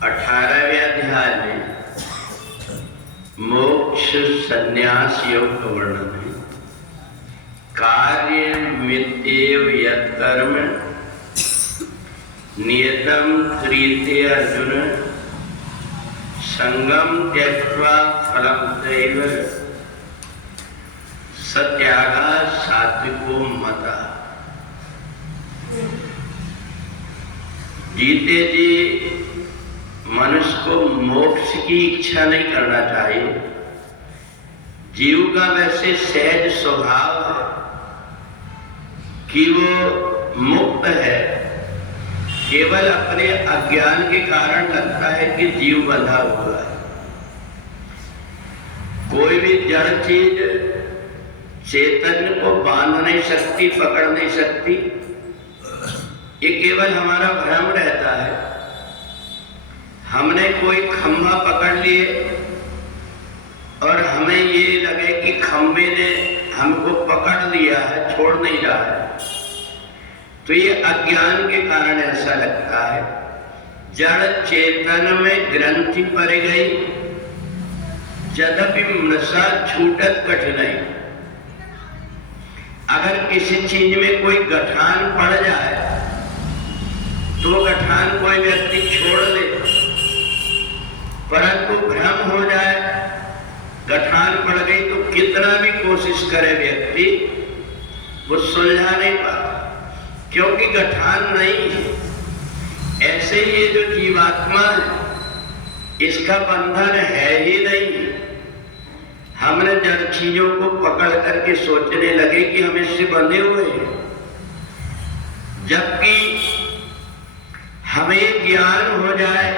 18वें अध्याय में मोक्ष संन्यास योग का वर्णन है। कार्य मित्येव यत्कर्म नियतम क्रियते अर्जुन संगम त्यक्त्वा फलं तैव सत्यागा सात्विको मता। जीते जी मनुष्य को मोक्ष की इच्छा नहीं करना चाहिए। जीव का वैसे सहज स्वभाव है कि वो मुक्त है, केवल अपने अज्ञान के कारण लगता है कि जीव बंधा हुआ है। कोई भी जड़ चीज चैतन्य को बांध नहीं सकती, पकड़ नहीं सकती। ये केवल हमारा भ्रम रहता है। हमने कोई खंभा पकड़ लिए और हमें ये लगे कि खंभे ने हमको पकड़ लिया है, छोड़ नहीं रहा है, तो ये अज्ञान के कारण ऐसा लगता है। जड़ चेतन में ग्रंथि पड़ गई, यद्यपि मृषा छूटत कठिनाई। अगर किसी चीज में कोई गठान पड़ जाए तो गठान कोई व्यक्ति छोड़ ले, परंतु भ्रम हो जाए, गठान पड़ गई तो कितना भी कोशिश करे व्यक्ति वो सुलझा नहीं पाता, क्योंकि गठान नहीं है। ऐसे ही ये जो जीवात्मा है इसका बंधन है ही नहीं। हमने जड़ चीजों को पकड़ करके सोचने लगे कि हम इससे बंधे हुए हैं, जबकि हमें ज्ञान हो जाए।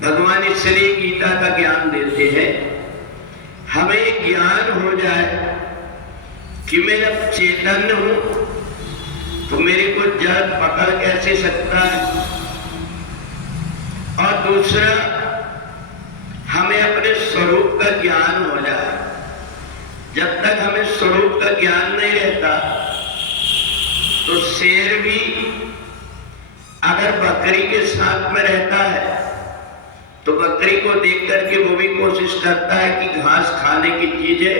भगवान इसलिए गीता का ज्ञान देते हैं, हमें ज्ञान हो जाए कि मैं जब चेतन हूं तो मेरे को जड़ पकड़ कैसे सकता है। और दूसरा, हमें अपने स्वरूप का ज्ञान हो जाए। जब तक हमें स्वरूप का ज्ञान नहीं रहता तो शेर भी अगर बकरी के साथ में रहता है तो बकरी को देख करके वो भी कोशिश करता है कि घास खाने की चीज है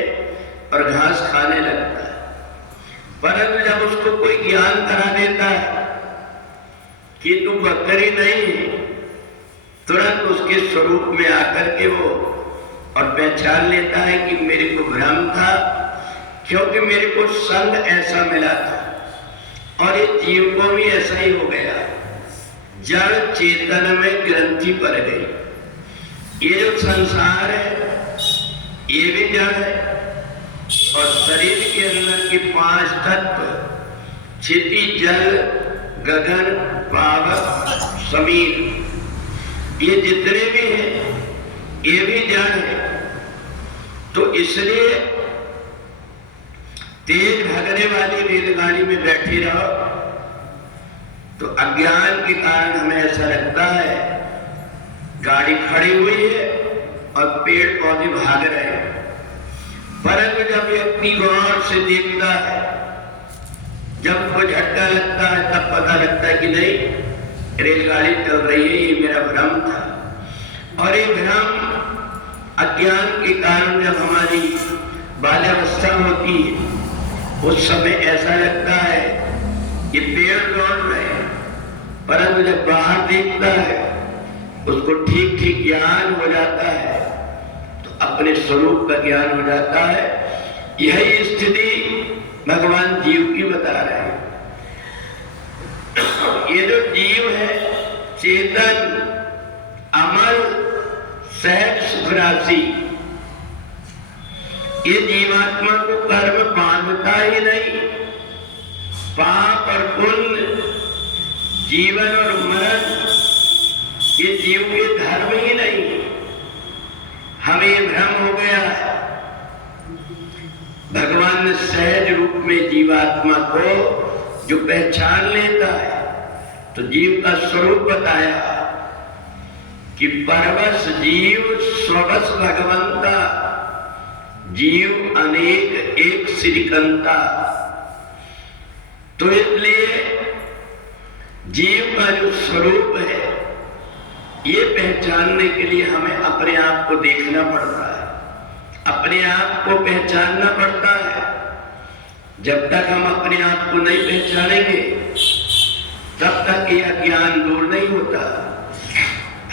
और घास खाने लगता है। परंतु जब उसको कोई ज्ञान करा देता है कि तू बकरी नहीं है, तुरंत उसके स्वरूप में आकर के वो और पहचान लेता है कि मेरे को भ्रम था, क्योंकि मेरे को संग ऐसा मिला था। और ये जीव को भी ऐसा ही हो गया, जड़ चेतन में ग्रंथि पड़ गई। ये जो संसार है ये भी जड़ है, और शरीर के अंदर के 5 तत्व क्षिति जल गगन पावक समीर, ये जितने भी हैं ये भी जड़ है। तो इसलिए तेज भागने वाली रेलगाड़ी में बैठे रहो तो अज्ञान के कारण हमें ऐसा लगता है गाड़ी खड़ी हुई है और पेड़ पौधे भाग रहे हैं। परंतु जब व्यक्ति गौर से देखता है, जब वो झटका लगता है, तब पता लगता है कि नहीं, रेलगाड़ी चल रही है, ये मेरा भ्रम था। और ये भ्रम अज्ञान के कारण जब हमारी बाल्यावस्था होती है उस समय ऐसा लगता है ये पेड़ दौड़ रहे हैं, परंतु जब बाहर देखता है उसको ठीक ठीक ज्ञान हो जाता है, तो अपने स्वरूप का ज्ञान हो जाता है। यही स्थिति भगवान जीव की बता रहे हैं। ये जो जीव है चेतन अमल सहज सुखराशि, ये जीवात्मा को कर्म बांधता ही नहीं। पाप और पुण्य, जीवन और मरण, ये जीव के धर्म ही नहीं। हमें भ्रम हो गया। भगवान ने सहज रूप में जीवात्मा को जो पहचान लेता है तो जीव का स्वरूप बताया कि परवश जीव स्ववश भगवंता, जीव अनेक एक श्रीकंता। तो इसलिए जीव का जो स्वरूप है ये पहचानने के लिए हमें अपने आप को देखना पड़ता है, अपने आप को पहचानना पड़ता है। जब तक हम अपने आप को नहीं पहचानेंगे तब तक ये अज्ञान दूर नहीं होता।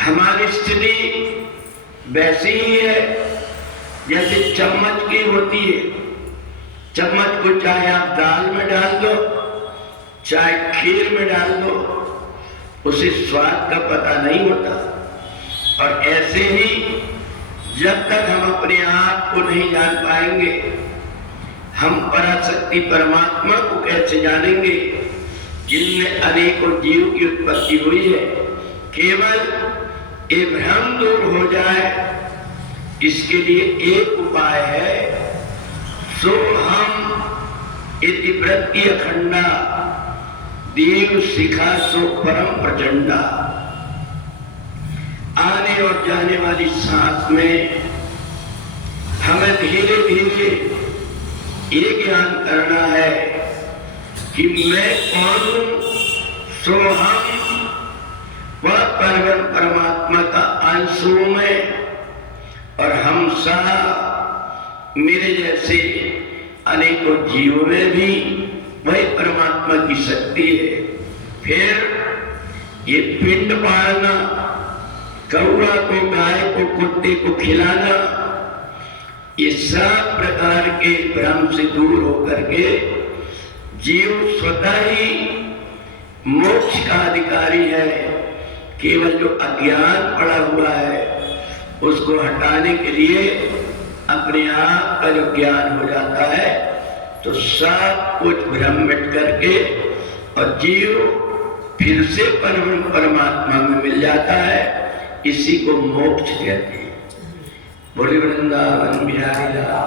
हमारी स्थिति वैसी ही है जैसे चम्मच की होती है। चम्मच को चाहे आप दाल में डाल दो, चाहे खीर में डाल दो, उसे स्वाद का पता नहीं होता। और ऐसे ही जब तक हम अपने आप को नहीं जान पाएंगे, हम पराशक्ति परमात्मा को कैसे जानेंगे जिनमें अनेकों जीव की उत्पत्ति हुई है। केवल ये भ्रम दूर हो जाए, इसके लिए एक उपाय है, सो हम इति वृत्ति अखंडा देव शिखा सो परम प्रचंडा। आने और जाने वाली सांस में हमें धीरे धीरे ये ज्ञान करना है कि मैं कौन हूं, सो हम वह परम परमात्मा का अंश हूं मैं, और हम सब मेरे जैसे अनेकों जीवों में भी वही परमात्मा की शक्ति है। फिर ये पिंड पालना, कौआ को, गाय को, कुत्ते को खिलाना, ये सब प्रकार के भ्रम से दूर होकर के जीव स्वतः ही मोक्ष का अधिकारी है। केवल जो अज्ञान पड़ा हुआ है उसको हटाने के लिए अपने आप का जो ज्ञान हो जाता है तो सब कुछ भ्रम मिट करके और जीव फिर से परमात्मा में मिल जाता है। इसी को मोक्ष कहते हैं। बोले वृंदावन बिहारी लाल।